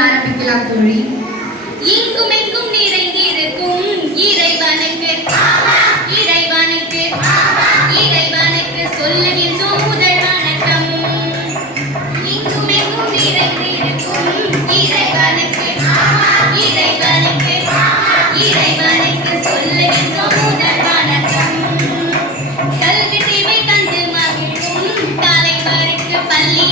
ஆரம்பிக்கலாம் தோழி. இங்கும் எங்கும் நிறைந்திருக்கும் இறைவனுக்கு இறைவனுக்கு இறைவனுக்கு சொல்லுகின்றோம் முதல் வணக்கம். இங்கும் எங்கும் நிறைந்திருக்கும் இறைவனுக்கு இறைவனுக்கு இறைவனுக்கு சொல்லுகின்றோம் முதல் வணக்கம். கல்வி சேவை தந்து மகிழும் தலைவருக்கு பள்ளி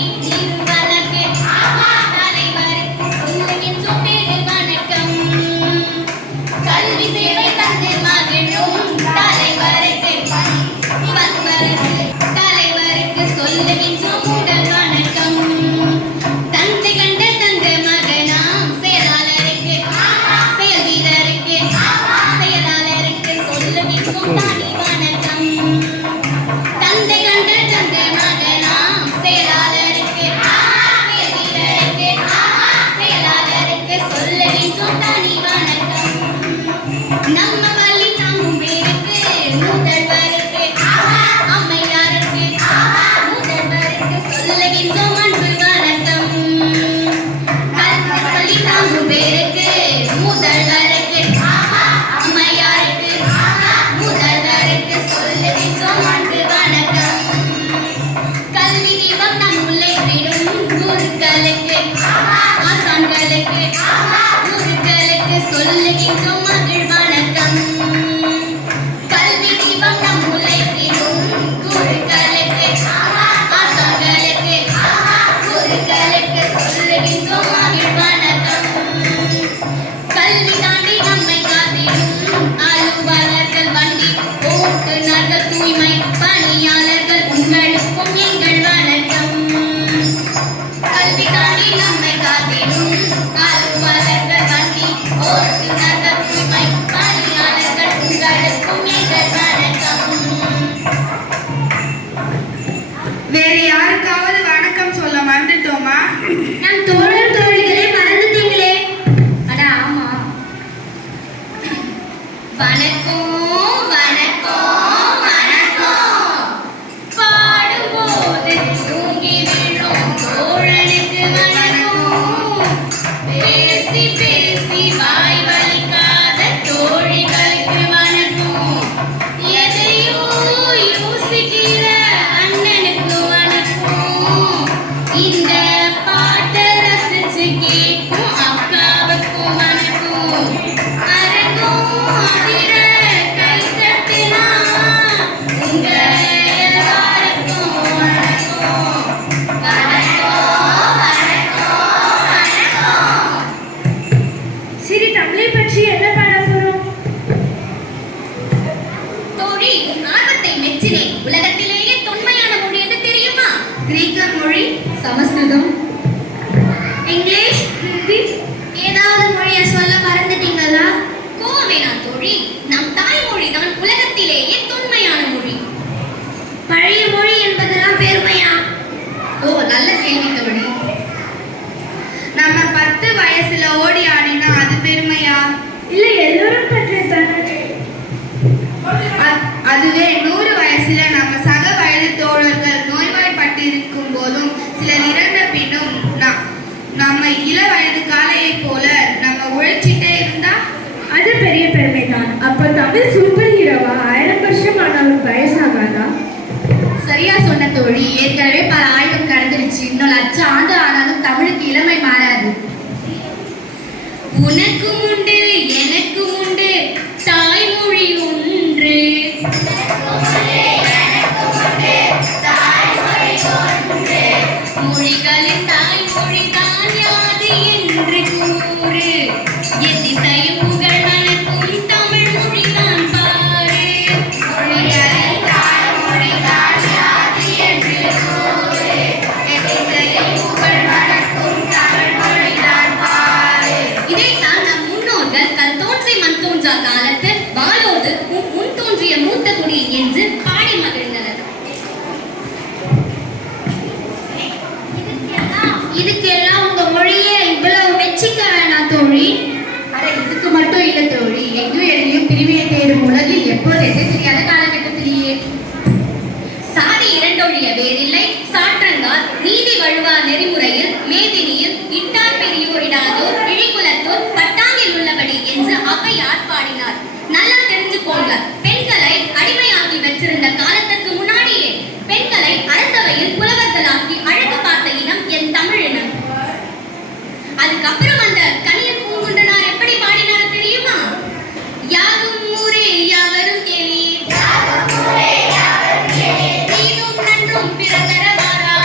வேற யாருக்காவது வணக்கம் சொல்ல மறந்துட்டோமா? நம் தோழர் தோழிகளே மறந்துட்டீங்களே. அட ஆமா. வணக்கம் வணக்கம் வணக்கம். பாடும்போது தூங்கி விழும் தோழனுக்கு வணக்கம். பேசி பேசி வாய் வலிக்காத தோழிகளுக்கு வணக்கம். எதையோ யோசிக்கிற அண்ணனுக்கு வணக்கம். இந்த பாட்டை ரசிச்சு கேட்கும் அக்காவுக்கும் வணக்கம். அரங்கம் அதிர கை தட்டினா உங்க எல்லாருக்கும் வணக்கம். வணக்கம் வணக்கம் வணக்கம். சரி, தமிழை பற்றி என்ன பாட போறோம்? தோழி, ஆர்வத்தை மெச்சினேன். உலகத்திலேயே தொன்மையான மொழி என்று தெரியுமா? கிரீக்க மொழி, சமஸ்கிருதம், இங்கிலீஷ், ஹிந்தி, ஏதாவது மொழியை சொல்ல மறந்துட்டீங்களா? கோவேனா தோழி, நம் தாய்மொழி தான் உலகத்திலேயே தொன்மையான மொழி. பழைய மொழி என்பதெல்லாம் பெருமையா? ஓ, நல்ல கேள்வி தோழி. நம்ம 10 வயசுல ஓடி ஆடினா அது பெருமையா? இல்ல எல்லோரும் அதுவே 100 வயசுல நம்ம சக வயது தோழர்கள் நோய்வாய்ப்பட்டு இருக்கும் போதும் சிலர் இறந்த பின்னும் நம்ம இள வயது காலையை போல நம்ம உழைச்சிட்டே இருந்தா அது பெரிய பெருமை தான். அப்போ தமிழ் சூப்பர் ஹீரோவா 1000 வருஷம் ஆனாலும் வயசாகாதா? சரியா சொன்ன தோழி. ஏற்கனவே பல ஆயுதம் கடந்துருச்சு. இன்னும் லட்சம் ஆண்டு உனக்கும் உண்டு எனக்கும் உண்டு தாய்மொழி ஒன்று. மொழிகளின் தாய்மொழிதான் யாது என்று கூறு. எத்திசையும் புகழ் வணக்கும் தமிழ் மொழிதான் பாரு. மொழிகளின் தாய்மொழிதான் யாது என்று கூறு. எத்திசையும் புகழ் வணக்கும் தமிழ் மொழிதான் பாரு. இதைத்தான் நம் முன்னோர்கள் கல் தோன்றி மண் தோன்றா காலத்து வாளோடு முன் தோன்றிய மூத்த குடி என்று பாடி மகிழ்ந்தனர். இதுக்கெல்லாம் உங்க மொழியை இவ்வளவு மெச்சிக்க வேணாம் தோழி. அட இதுக்கு மட்டும் இல்ல தோழி, எங்கேயும் எங்கேயும் பிரிவினை தேடும் உலகில் எப்போது எது தெரியாத காலகட்டத்திலேயே சாதி இரண்டொழிய வேறில்லை சாற்றங்கால் நீதி வழுவா நெறிமுறையில் மேதினியில் இட்டார் பெரியோர் இடாதோர் இழிகுலத்தோர் பட்டாங்கில் உள்ளபடி என்று ஔவையார் பாடினார். நல்லா தெரிஞ்சுக்கோங்க, பெண்களை அடிமையாகி வச்சிருந்த காலத்துக்கு முன்னாடியே பெண்களை அரசவையில் புலவர்களாக்கி அழகு பார்த்த இனம் என் தமிழ் இனம். அதுக்கப்புறம் அந்த கணியன் பூங்குன்றனார் எப்படி பாடினார் தெரியுமா? யாதும் ஊரே யாவரும் கேளீர், தீதும் நன்றும் பிறதரவாரா,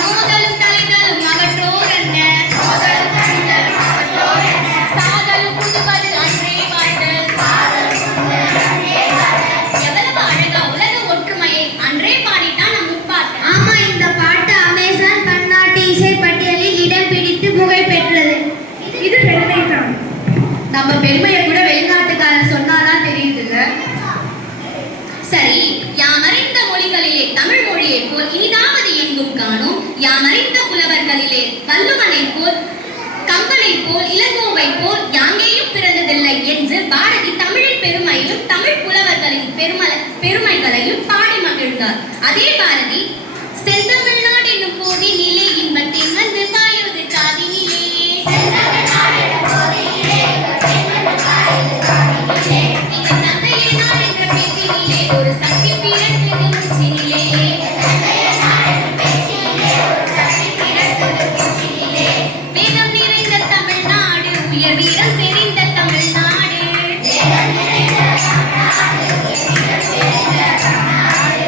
மோதலும் தலைதலும் அவற்றோர் என்ன, சாதலும் புதுவது அன்றே வாழ்தல். எவ்வளவு அழகா உலக ஒற்றுமையை அன்றே பாடித்தான் நம் முப்பாட்டன். ஆமா, இந்த பாட்டு அமேசான் பன்னாட்டு இசை பட்டியலில் இடம் பிடித்து புகழ் பெற்றது. இது பெருமைதான். நம்ம பெருமையை கூட வெளிநாட்டுக்காரன் சொன்னாதான் தெரியுதுல்ல. சரி, யாமறிந்த மொழிகளிலே தமிழ் மொழியைப் போல் இனிதாவது எங்கும் காணோம். யாமறிந்த புலவர்களிலே வள்ளுவனைப் போல் கம்பனைப் போல் இளங்கோவைப் போல் யாங்கேயும் பிறந்ததில்லை என்று பாரதி தமிழின் பெருமையும் தமிழ் புலவர்களின் பெருமைகளையும் பாடி மகிழ்ந்தார். அதே பாரதி செந்தமிழ்நாடு என்னும் போதினிலே இன்பத்தின் வந்து பாயுது காதினிலே, எங்க தந்தையை நான் என்ற பேச்சினிலே ஒரு சக்தி பிறந்தது மூச்சினிலே, வேதம் நிறைந்த தமிழ்நாடு உயர் வீரம் செறிந்த தமிழ்நாடு,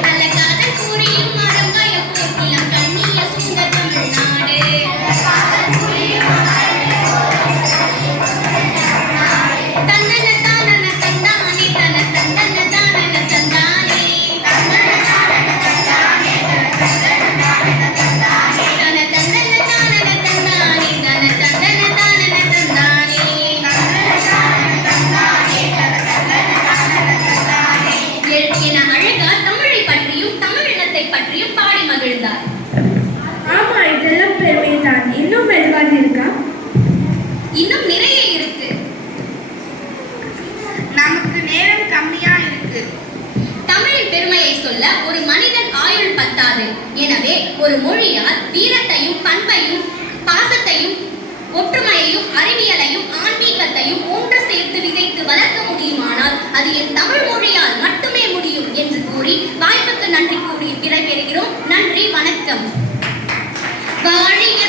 நல்ல காதல் கூறியும் மரங்காய போக்கிலம் கண்ணிய சுந்த தமிழ்நாடு, தன்னன தானன தந்தானே தன தந்தன தானன தந்தானே, தன தந்தன தானன தந்தானே தன தந்தன தானன தந்தானே. என அழகா தமிழை பற்றியும் தமிழினத்தை பற்றியும் பாடி மகிழ்ந்தார். ஆமா, இதெல்லாம் பெருமைதான். இன்னும் மெதுவாக இருக்கா? இன்னும் நிறைய இருக்கு. நமக்கு நேரம் கம்மியா இருக்கு. தமிழின் பெருமையை சொல்ல ஒரு மனிதன் ஆயுள் பத்தாது. எனவே ஒரு மொழியால் வீரத்தையும் பண்பையும் பாசத்தையும் ஒற்றுமையையும் அறிவியலையும் ஆன்மீகத்தையும் ஒன்று சேர்த்து விதைத்து வளர்க்க முடியுமானால் அது என் தமிழ் மொழியால் மட்டுமே முடியும் என்று கூறி வாய்ப்புக்கு நன்றி கூறி விடைபெறுகிறோம். நன்றி, வணக்கம். வாழிய